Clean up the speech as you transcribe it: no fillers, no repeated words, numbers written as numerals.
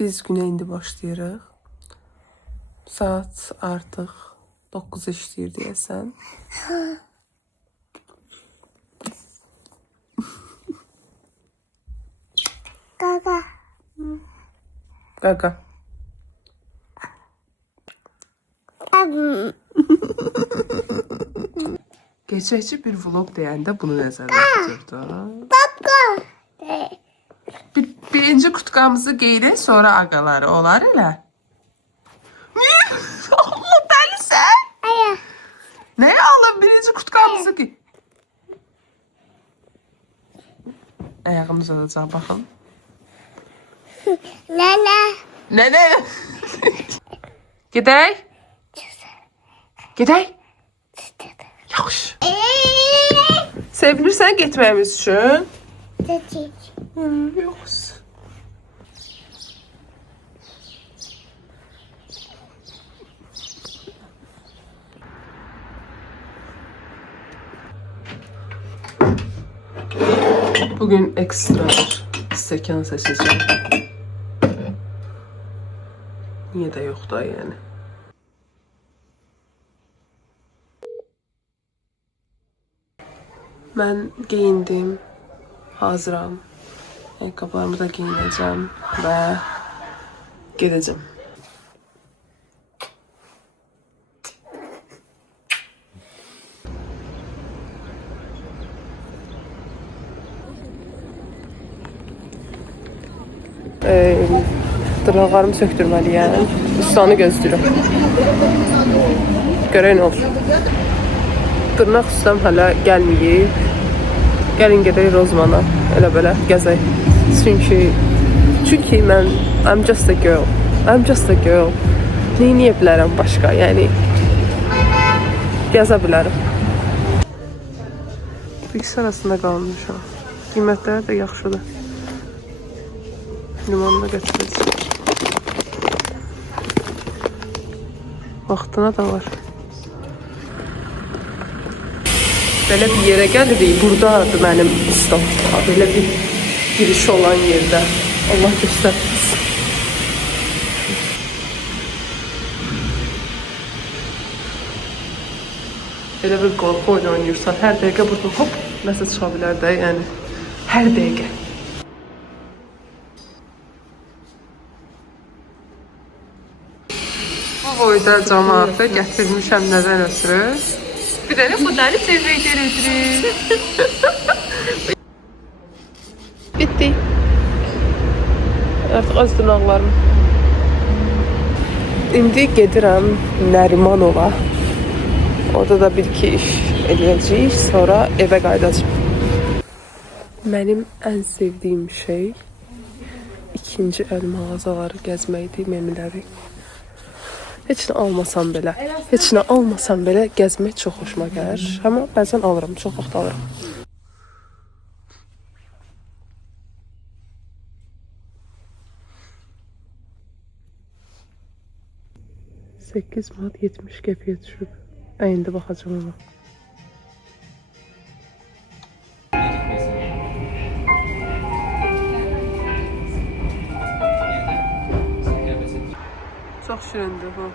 Biz günə indi başlayırıq. Saat artıq 9 işləyir deyəsən. Gaga. Qaqa. Keçəkçi bir vlog deyəndə bunu nəzərdə tuturdu. Baba. Birinci kutkamızı qeyrək, sonra ağaları olar elə. Allah dəlisən. Aya. Nəyə alın birinci kutkamızı qeyrək? Ayağımız olacaq, baxın. Nene. Nənə. Gedək. Gedək. Yaxşı. Sevinirsən getməyimiz üçün? Çiçek. Yox. Bugün ekstra bir stəkan seçeceğim. Niye de yok da yani. Ben giyindim. Hazıram. Ayakkabılarımı da giyineceğim ve gideceğim. Dırnaqlarımı söktürməliyəm. Ustanı gözləyirəm. Görək nə olur. Dırnaq ustam hələ gəlməyib. Gəlin gedək Rozmana. Elə belə gəzək. Çünki mən I'm just a girl. I'm just a girl. Neyniyə bilərəm başqa? Yəni gəzə bilərəm. İkisi arasında qalmışam. Qiymətləri də yaxşıdır. Limanına götürəcəm. Vaxtına da var. Belə bir yerə gəlirik. Buradadır mənim ustam. Belə bir giriş olan yerdə. Allah göstərsin. Elə bir qorxu oyunu oynayırsan. Hər dəqiqə burada hop nəsə çıxa bilər də. Yəni hər dəqiqə. Bu boyda cəmaatı gətirmişəm nədən ötürü. Bir dənə bunları sevməkdən ötürü. Bitti. Artıq az dırnaqlarım. İndi gedirəm Nərimanova. Orada da bir-iki iş eləyəcəyik. Sonra evə qayıdacağım. Mənim ən sevdiyim şey ikinci əl mağazaları gəzməkdir, memiləri. Heç nə almasam belə gəzmək çox xoşuma gəlir. Amma bəzən alıram, çox vaxt alıram. $8 manat 70 qəpiyə düşüb. İndi baxacağım ona. Çox şirindir bu.